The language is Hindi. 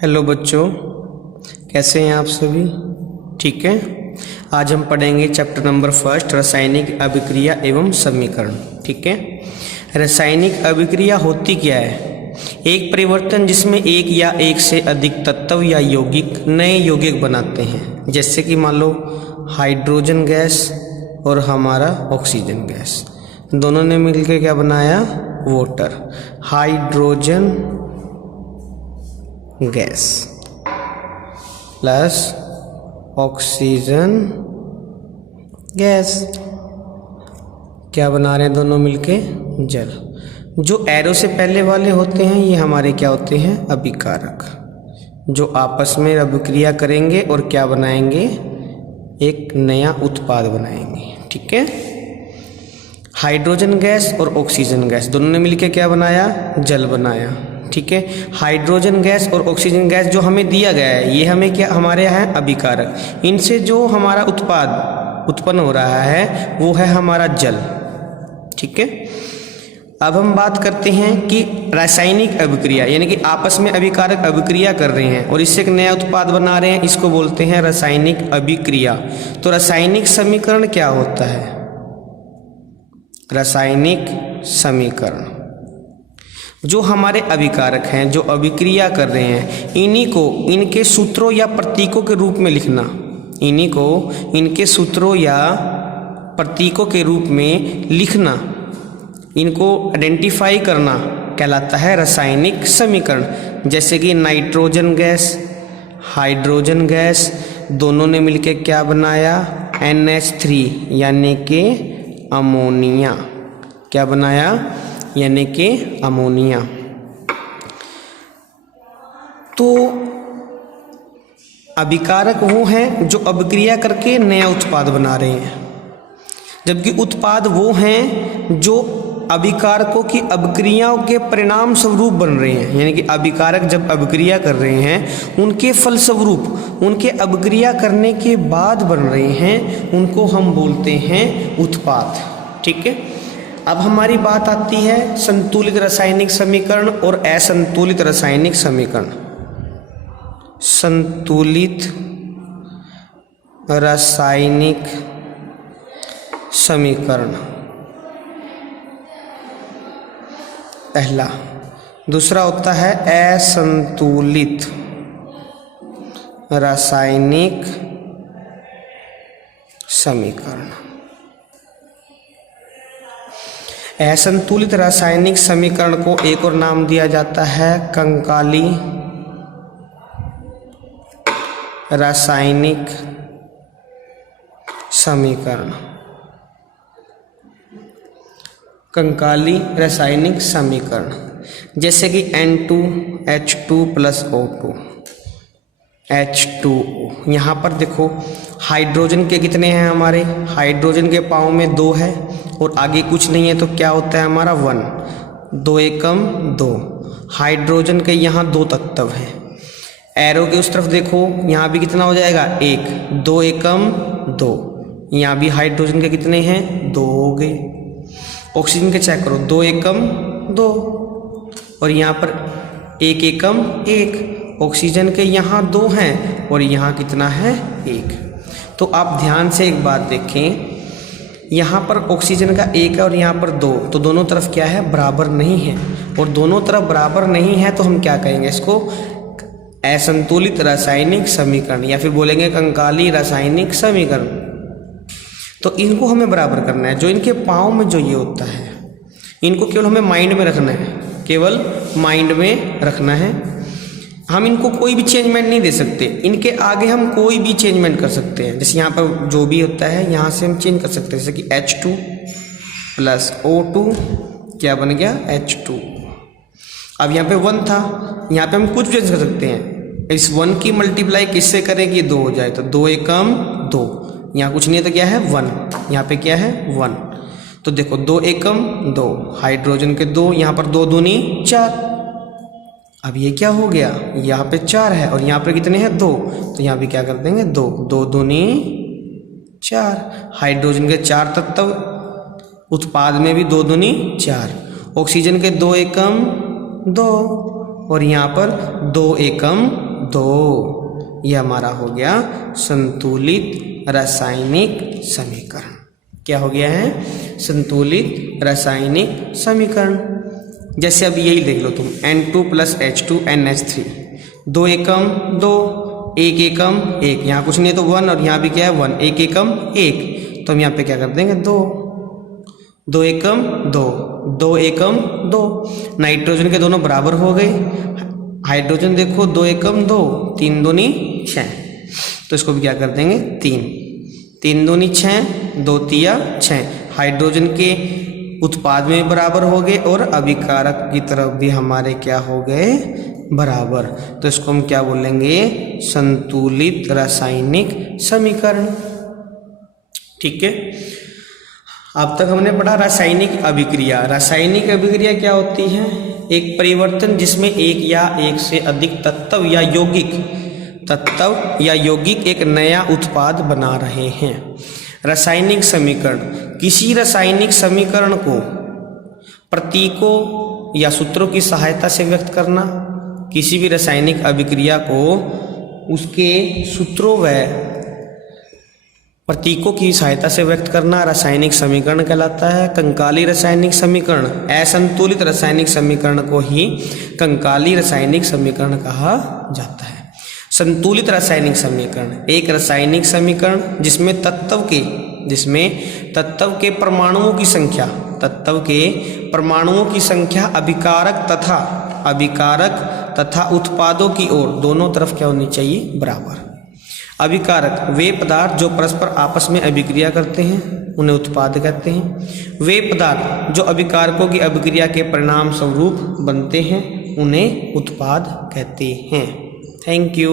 हेलो बच्चों, कैसे हैं आप सभी? ठीक है। आज हम पढ़ेंगे चैप्टर नंबर 1 रासायनिक अभिक्रिया एवं समीकरण। ठीक है। रासायनिक अभिक्रिया होती क्या है? एक परिवर्तन जिसमें एक या एक से अधिक तत्व या यौगिक नए यौगिक बनाते हैं, जैसे कि मान लो हाइड्रोजन गैस और हमारा ऑक्सीजन गैस, दोनों ने मिलकर क्या बनाया? Water. Hydrogen gas plus oxygen gas क्या बना रहे हैं दोनों मिलके? जल। जो एरो से पहले वाले होते हैं ये हमारे क्या होते हैं? अभिकारक, जो आपस में अभिक्रिया करेंगे और क्या बनाएंगे? एक नया उत्पाद बनाएंगे। ठीक है। हाइड्रोजन गैस और ऑक्सीजन गैस दोनों ने मिलकर क्या बनाया? जल बनाया। ठीक है। हाइड्रोजन गैस और ऑक्सीजन गैस जो हमें दिया गया है ये हमें क्या, हमारे यहाँ है अभिकारक। इनसे जो हमारा उत्पाद उत्पन्न हो रहा है वो है हमारा जल। ठीक है। अब हम बात करते हैं कि रासायनिक अभिक्रिया, यानी कि आपस में अभिकारक अभिक्रिया कर रहे हैं और इससे एक नया उत्पाद बना रहे हैं, इसको बोलते हैं रासायनिक अभिक्रिया। तो रासायनिक समीकरण क्या होता है? रासायनिक समीकरण जो हमारे अभिकारक हैं, जो अभिक्रिया कर रहे हैं, इन्हीं को इनके सूत्रों या प्रतीकों के रूप में लिखना, इन्हीं को इनके सूत्रों या प्रतीकों के रूप में लिखना, इनको आइडेंटिफाई करना कहलाता है रासायनिक समीकरण। जैसे कि नाइट्रोजन गैस, हाइड्रोजन गैस, दोनों ने मिलकर क्या बनाया? NH3 यानी कि अमोनिया। क्या बनाया? यानी कि अमोनिया। तो अभिकारक वो हैं जो अभिक्रिया करके नया उत्पाद बना रहे हैं, जबकि उत्पाद वो हैं जो अभिकारकों की अभिक्रियाओं के परिणाम स्वरूप बन रहे हैं। यानी कि अभिकारक जब अभिक्रिया कर रहे हैं उनके फलस्वरूप, उनके अभिक्रिया करने के बाद बन रहे हैं, उनको हम बोलते हैं उत्पाद। ठीक है। अब हमारी बात आती है संतुलित रासायनिक समीकरण और असंतुलित रासायनिक समीकरण। संतुलित रासायनिक समीकरण पहला। दूसरा होता है असंतुलित रासायनिक समीकरण। असंतुलित रासायनिक समीकरण को एक और नाम दिया जाता है कंकाली रासायनिक समीकरण। कंकाली रासायनिक समीकरण जैसे कि N2H2 + O2 H2O। यहाँ पर देखो हाइड्रोजन के कितने हैं हमारे? हाइड्रोजन के पाँव में 2 है और आगे कुछ नहीं है, तो क्या होता है हमारा? 1। 2 एकम 2। हाइड्रोजन के यहाँ 2 तत्व हैं। एरो के उस तरफ देखो, यहाँ भी कितना हो जाएगा? 1। 2 एकम 2। यहाँ भी हाइड्रोजन के कितने हैं? 2 हो गए। ऑक्सीजन के चेक करो, 2 एकम 2 और यहाँ पर 1 एकम 1। ऑक्सीजन के यहाँ 2 हैं और यहाँ कितना है? 1। तो आप ध्यान से एक बात देखें, यहाँ पर ऑक्सीजन का 1 है और यहाँ पर 2, तो दोनों तरफ क्या है? बराबर नहीं है। और दोनों तरफ बराबर नहीं है तो हम क्या कहेंगे इसको? असंतुलित रासायनिक समीकरण, या फिर बोलेंगे कंकाली रासायनिक समीकरण। तो इनको हमें बराबर करना है। जो इनके पाँव में जो ये होता है, इनको केवल हमें माइंड में रखना है, केवल माइंड में रखना है। हम इनको कोई भी चेंजमेंट नहीं दे सकते, इनके आगे हम कोई भी चेंजमेंट कर सकते हैं। जैसे यहाँ पर जो भी होता है यहाँ से हम चेंज कर सकते हैं, जैसे कि H2 + O2 क्या बन गया? H2। अब यहाँ पे 1 था, यहाँ पे हम कुछ भी चेंज कर सकते हैं। इस 1 की मल्टीप्लाई किससे करें कि 2 हो जाए? तो 2 एकम 2। यहाँ कुछ नहीं है तो क्या है? 1। यहाँ पे क्या है? 1। तो देखो 2 एकम 2, हाइड्रोजन के 2, यहाँ पर 2 दूनी 4। अब ये क्या हो गया? यहाँ पे 4 है और यहाँ पे कितने हैं? 2। तो यहाँ भी क्या कर देंगे? 2। 2 दूनी 4। हाइड्रोजन के 4 तत्व, उत्पाद में भी 2 दूनी 4। ऑक्सीजन के 2 एकम 2 और यहाँ पर 2 एकम दो। ये हमारा हो गया संतुलित रासायनिक समीकरण। क्या हो गया है? संतुलित रासायनिक समीकरण। जैसे अब यही देख लो तुम, N2 + H2 NH3, 2 एकम 2, 1 एकम 1, यहाँ कुछ नहीं है तो 1, और यहाँ भी क्या है 1, 1 एकम 1, तो हम यहाँ पे क्या कर देंगे 2, 2 एकम 2, 2 एकम 2। नाइट्रोजन के दोनों बराबर हो गए। हाइड्रोजन देखो 2 एकम 2, 3 दूनी 6, तो इसको भी क्या कर देंगे 3, 3 दूनी 6, 2 तिया 6। हाइड्रोजन के उत्पाद में बराबर हो गए और अभिकारक की तरफ भी हमारे क्या हो गए बराबर, तो इसको हम क्या बोलेंगे? संतुलित रासायनिक समीकरण। ठीक है, अब तक हमने पढ़ा रासायनिक अभिक्रिया। रासायनिक अभिक्रिया क्या होती है? एक परिवर्तन जिसमें एक या एक से अधिक तत्व या यौगिक एक नया उत्पाद बना रहे हैं। रासायनिक समीकरण, किसी रासायनिक समीकरण को प्रतीकों या सूत्रों की सहायता से व्यक्त करना। किसी भी रासायनिक अभिक्रिया को उसके सूत्रों व प्रतीकों की सहायता से व्यक्त करना रासायनिक समीकरण कहलाता है। कंकाली रासायनिक समीकरण, असंतुलित रासायनिक समीकरण को ही कंकाली रासायनिक समीकरण कहा जाता है। संतुलित रासायनिक समीकरण, एक रासायनिक समीकरण जिसमें तत्व के परमाणुओं की संख्या अभिकारक तथा उत्पादों की ओर दोनों तरफ क्या होनी चाहिए बराबर। अभिकारक वे पदार्थ जो परस्पर आपस में अभिक्रिया करते हैं उन्हें उत्पाद कहते हैं। वे पदार्थ जो अभिकारकों की अभिक्रिया के परिणाम स्वरूप बनते हैं उन्हें उत्पाद कहते हैं। Thank you.